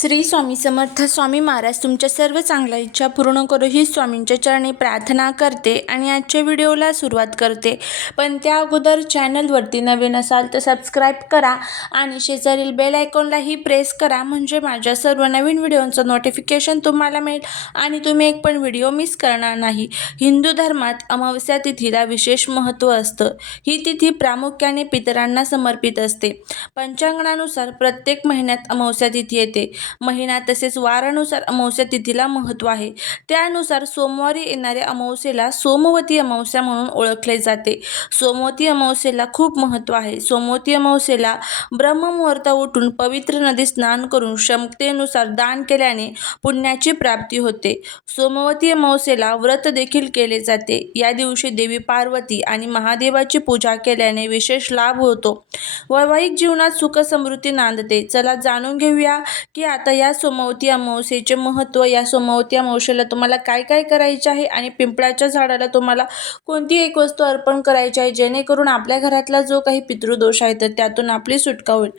श्री स्वामी समर्थ स्वामी महाराज तुमच्या सर्व चांगल्या इच्छा पूर्ण करू ही स्वामींच्या चरणी प्रार्थना करते आणि आजच्या व्हिडिओला सुरुवात करते. पण त्या अगोदर चॅनलवरती नवीन असाल तर सबस्क्राईब करा आणि शेजारील बेल आयकॉनलाही प्रेस करा म्हणजे माझ्या सर्व नवीन व्हिडिओचं नोटिफिकेशन तुम्हाला मिळेल आणि तुम्ही एक पण व्हिडिओ मिस करणार नाही. हिंदू धर्मात अमावस्या तिथीला विशेष महत्त्व असतं. ही तिथी प्रामुख्याने पितरांना समर्पित असते. पंचांगणानुसार प्रत्येक महिन्यात अमावस्या तिथी येते. महिना तसेच वारानुसार अमावस्या तिथीला महत्त्व आहे. त्यानुसार सोमवारी येणाऱ्या अमावस्येला सोमवती अमावस्या म्हणून ओळखले जाते. सोमवती अमावस्येला खूप महत्त्व आहे. सोमवती अमावस्येला ब्रह्ममुहूर्त उठून पवित्र नदीत स्नान करून क्षमतेनुसार दान केल्याने पुण्याची प्राप्ती होते. सोमवती अमावस्येला व्रत देखील केले जाते. या दिवशी देवी पार्वती आणि महादेवाची पूजा केल्याने विशेष लाभ होतो. वैवाहिक जीवनात सुख समृद्धी नांदते. चला जाणून घेऊया की आता आता या सोमवती अमावस्येचे महत्त्व या सोमवती अमावस्येला तुम्हाला काय काय करायचे आहे आणि पिंपळाच्या झाडाला तुम्हाला कोणती एक वस्तू अर्पण करायची आहे? जेणेकरून आपल्या घरातला जो काही पितृदोष आहे तर त्यातून आपली सुटका होईल.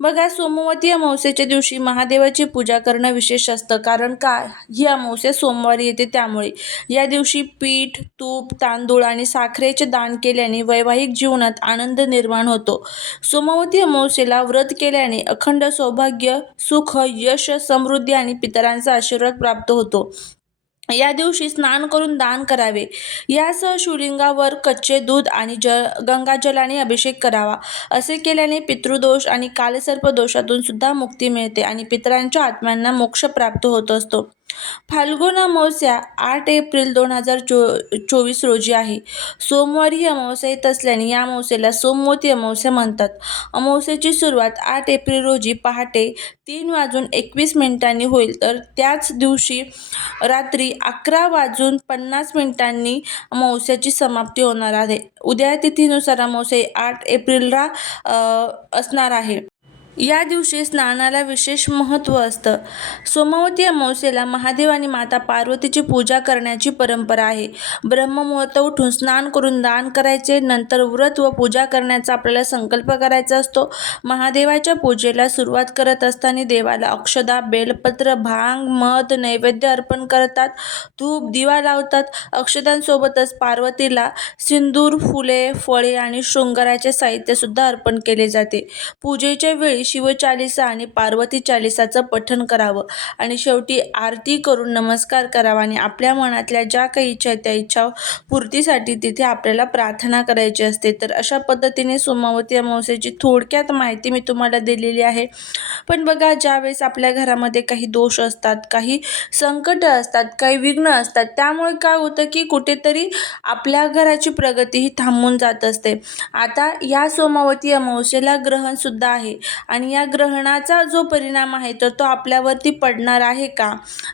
बघा सोमवती अमावस्येच्या दिवशी महादेवाची पूजा करणं विशेष असतं. कारण का ही अमावस्या सोमवारी येते त्यामुळे. या दिवशी पीठ तूप तांदूळ आणि साखरेचे दान केल्याने वैवाहिक जीवनात आनंद निर्माण होतो. सोमवती अमावस्येला व्रत केल्याने अखंड सौभाग्य सुख यश समृद्धी आणि पितरांचा आशीर्वाद प्राप्त होतो. या दिवशी स्नान करून दान करावे. यासह शिवलिंगावर कच्चे दूध आणि ज गंगाजलाने अभिषेक करावा. असे केल्याने पितृदोष आणि कालसर्प दोषातून सुद्धा मुक्ती मिळते आणि पितरांच्या आत्म्यांना मोक्ष प्राप्त होत असतो. फाल्गुन अमावस्या आठ एप्रिल दोन हजार चो चोवीस रोजी आहे. सोमवारी ही अमावस्या येत असल्याने या अमावस्येला सोमवती अमावस्या म्हणतात. अमावस्येची सुरुवात आठ एप्रिल रोजी पहाटे तीन वाजून एकवीस मिनिटांनी होईल. तर त्याच दिवशी रात्री अकरा वाजून पन्नास मिनिटांनी अमावस्याची समाप्ती होणार आहे. उद्या तिथीनुसार अमावस्या आठ एप्रिलला असणार आहे. या दिवशी स्नानाला विशेष महत्त्व असतं. सोमवती अमावस्येला महादेव आणि माता पार्वतीची पूजा करण्याची परंपरा आहे. ब्रह्ममुहूर्त उठून स्नान करून दान करायचे नंतर व्रत व पूजा करण्याचा आपल्याला संकल्प करायचा असतो. महादेवाच्या पूजेला सुरुवात करत असताना देवाला अक्षदा बेलपत्र भांग मध नैवेद्य अर्पण करतात. धूप दिवा लावतात. अक्षदांसोबतच पार्वतीला सिंदूर फुले फळे आणि शृंगाराचे साहित्यसुद्धा अर्पण केले जाते. पूजेच्या वेळी शिवचालिसा आणि पार्वती चालिसाचं पठण करावं. आणि शेवटी आरती करून नमस्कार करावा आणि आपल्या मनातल्या ज्या काही इच्छा आहेत त्या इच्छा पूर्तीसाठी तिथे आपल्याला प्रार्थना करायची असते. तर अशा पद्धतीने सोमावती अमावस्येची थोडक्यात माहिती मी तुम्हाला दिलेली आहे. पण बघा ज्यावेळेस आपल्या घरामध्ये काही दोष असतात काही संकट असतात काही विघ्न असतात त्यामुळे काय होतं की कुठेतरी आपल्या घराची प्रगती ही थांबून जात असते. आता या सोमावती अमावस्येला ग्रहणसुद्धा आहे. आणि आणि या ग्रहणाचा जो परिणाम आहे तर तो आपल्यावरती पडणार आहे का?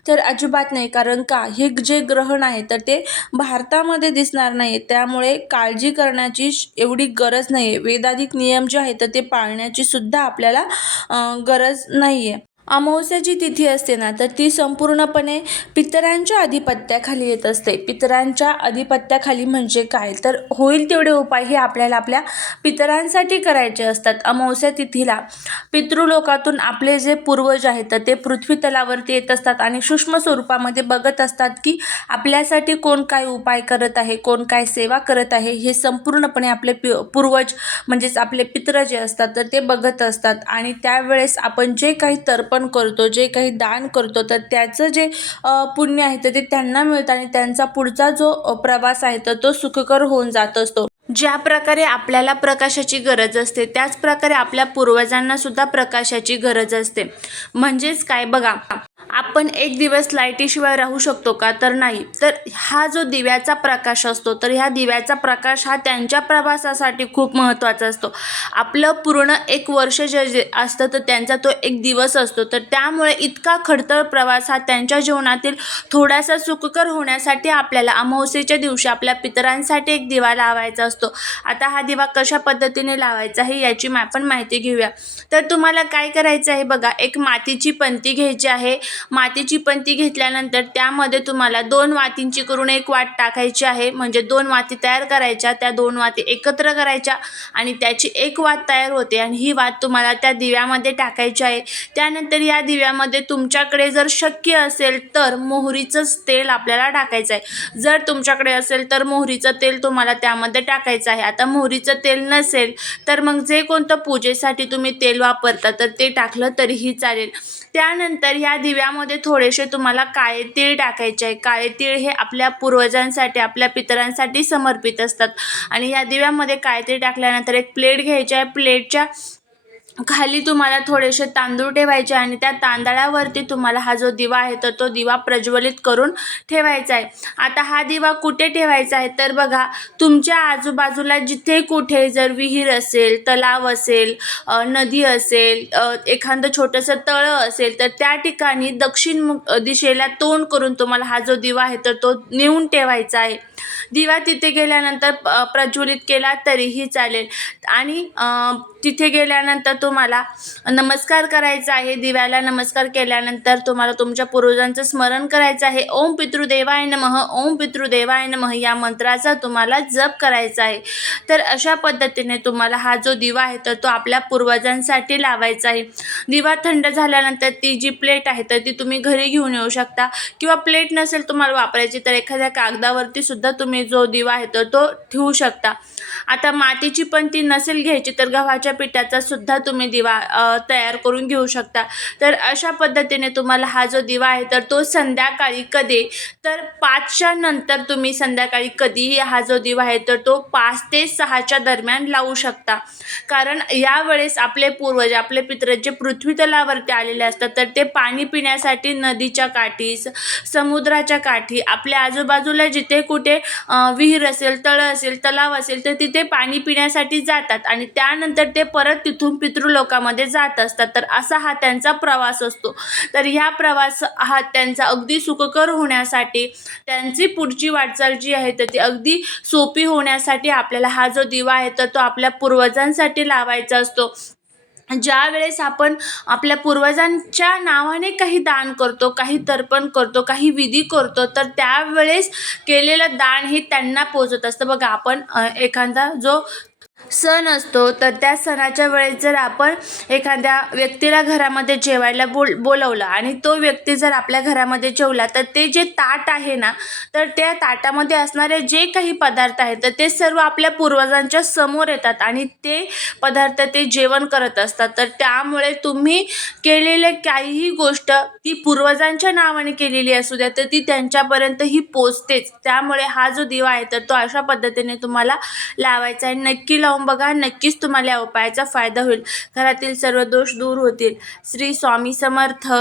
तर अजिबात नाही कारण का? हे जे ग्रहण आहे तर ते भारतामध्ये दिसणार नाही त्यामुळे काळजी करण्याची एवढी गरज नाही आहे वेदाधिक नियम जे आहेत तर ते पाळण्याची सुद्धा आपल्याला गरज नाही आहे अमावस्या जी तिथी असते ना तर ती संपूर्णपणे पितरांच्या आधिपत्याखाली येत असते. पितरांच्या आधिपत्याखाली म्हणजे काय? तर होईल तेवढे उपाय हे आपल्याला आपल्या पितरांसाठी करायचे असतात. अमावस्या तिथीला पितृलोकातून आपले जे पूर्वज आहेत तर ते पृथ्वी तलावरती येत असतात आणि सूक्ष्म स्वरूपामध्ये बघत असतात की आपल्यासाठी कोण काय उपाय करत आहे कोण काय सेवा करत आहे हे संपूर्णपणे आपले पि पूर्वज म्हणजेच आपले पित्र जे असतात तर ते बघत असतात. आणि त्यावेळेस आपण जे काही आपण करतो जे काही दान करतो तर त्याचं जे पुण्य आहे तर ते त्यांना मिळतं आणि त्यांचा पुढचा जो प्रवास आहे तर तो सुखकर होऊन जात असतो. ज्या प्रकारे आपल्याला प्रकाशाची गरज असते त्याच प्रकारे आपल्या पूर्वजांना सुद्धा प्रकाशाची गरज असते. म्हणजेच काय? बघा आपण एक दिवस लाईटीशिवाय राहू शकतो का? तर नाही. तर हा जो दिव्याचा प्रकाश असतो तर ह्या दिव्याचा प्रकाश हा त्यांच्या प्रवासासाठी खूप महत्त्वाचा असतो. आपलं पूर्ण एक वर्ष जे जे असतं तर त्यांचा तो एक दिवस असतो. तर त्यामुळे इतका खडतर प्रवास हा त्यांच्या जीवनातील थोडासा सुखकर होण्यासाठी आपल्याला अमावस्येच्या दिवशी आपल्या पितरांसाठी एक दिवा लावायचा असतो. आता हा दिवा कशा पद्धतीने लावायचा आहे याची आपण माहिती घेऊया. तर तुम्हाला काय करायचं आहे बघा एक मातीची पंती घ्यायची आहे. मातीची पंती घेतल्यानंतर त्यामध्ये तुम्हाला दोन वातींची करून एक वात टाकायची आहे. म्हणजे दोन वाती तयार करायच्या त्या दोन वाती एकत्र करायच्या आणि त्याची एक वात तयार होते आणि ही वात तुम्हाला त्या दिव्यामध्ये टाकायची आहे. त्यानंतर या दिव्यामध्ये तुमच्याकडे जर शक्य असेल तर मोहरीचंच तेल आपल्याला टाकायचं आहे. जर तुमच्याकडे असेल तर मोहरीचं तेल तुम्हाला त्यामध्ये टाकायचं आहे. आता मोहरीचं तेल नसेल तर मग जे कोणतं पूजेसाठी तुम्ही तेल वापरता तर ते टाकलं तरीही चालेल. त्यानंतर ह्या दिव्यामध्ये थोडेसे तुम्हाला काळे तीळ टाकायचे आहे. काळे तीळ हे आपल्या पूर्वजांसाठी आपल्या पितरांसाठी समर्पित असतात. आणि या दिव्यामध्ये काळे तीळ टाकल्यानंतर एक प्लेट घ्यायची आहे. प्लेटच्या खाली तुम्हाला थोडेसे तांदूळ ठेवायचे आणि त्या तांदळावरती तुम्हाला हा जो दिवा आहे तर तो दिवा प्रज्वलित करून ठेवायचा आहे. आता हा दिवा कुठे ठेवायचा आहे? तर बघा तुमच्या आजूबाजूला जिथे कुठे जर विहीर असेल तलाव असेल नदी असेल एखादं छोटंसं तळं असेल तर त्या ठिकाणी दक्षिण दिशेला तोंड करून तुम्हाला हा जो दिवा आहे तर तो नेऊन ठेवायचा आहे. दिवा तिथे गेल्यानंतर प्रज्वलित केला तरीही चालेल. आणि तिथे गेल्यानंतर तुम्हाला नमस्कार करायचा आहे. दिव्याला नमस्कार केल्यानंतर तुम्हाला तुमच्या पूर्वजांचं स्मरण करायचं आहे. ओम पितृदेवाय नमः ओम पितृदेवाय नमः या मंत्राचा तुम्हाला जप करायचा आहे. तर अशा पद्धतीने तुम्हाला हा जो दिवा आहे तर तो आपल्या पूर्वजांसाठी लावायचा आहे. दिवा थंड झाल्यानंतर ती जी प्लेट आहे तर ती तुम्ही घरी घेऊन येऊ शकता. किंवा प्लेट नसेल तुम्हाला वापरायची तर एखाद्या कागदावरती सुद्धा तुम्ही जो दिवा आहे तर तो ठेवू शकता. आता मातीची पण ती नसेल घ्यायची तर गव्हाच्या पिठाचा सुद्धा तुम्ही दिवा तयार करून घेऊ शकता. तर अशा पद्धतीने तुम्हाला हा जो दिवा आहे तर तो संध्याकाळी कधी तर पाचच्या नंतर तुम्ही संध्याकाळी कधीही हा जो दिवा आहे तर तो पाच ते सहाच्या दरम्यान लावू शकता. कारण यावेळेस आपले पूर्वज आपले पित्र जे पृथ्वीतलावरती आलेले असतात तर ते पाणी पिण्यासाठी नदीच्या काठी स- समुद्राच्या काठी आपल्या आजूबाजूला जिथे कुठे विहीर असेल तळं असेल तलाव असेल तर तिथे पाणी पिण्यासाठी जातात आणि त्यानंतर ते परत तिथून पितृलोकामध्ये जात असतात. तर असा हा त्यांचा प्रवास असतो. तर ह्या प्रवास हा त्यांचा अगदी सुखकर होण्यासाठी त्यांची पुढची वाटचाल जी आहे तर ती अगदी सोपी होण्यासाठी आपल्याला हा जो दिवा आहे तर तो आपल्या पूर्वजांसाठी लावायचा असतो. ज्या वेळेस आपण आपल्या पूर्वजांच्या नावाने काही दान करतो काही तर्पण करतो काही विधी करतो तर त्यावेळेस केलेलं दान हे त्यांना पोचत असतं. बघा आपण एखादा जो सण असतो तर त्या सणाच्या वेळेस जर आपण एखाद्या व्यक्तीला घरामध्ये जेवायला बोल बोलवलं आणि तो व्यक्ती जर आपल्या घरामध्ये जेवला तर ते जे ताट आहे ना तर त्या ताटामध्ये असणारे जे काही पदार्थ आहेत तर ते सर्व आपल्या पूर्वजांच्या समोर येतात आणि ते पदार्थ ते जेवण करत असतात. तर त्यामुळे तुम्ही केलेले काहीही गोष्ट ती पूर्वजांच्या नावाने केलेली असू द्या तर ती त्यांच्यापर्यंत ही पोचतेच. त्यामुळे हा जो दिवा आहे तर तो अशा पद्धतीने तुम्हाला लावायचा आहे. नक्की लावून बघा नक्कीच तुम्हाला या उपायाचा फायदा होईल. घरातील सर्व दोष दूर होतील. श्री स्वामी समर्थ.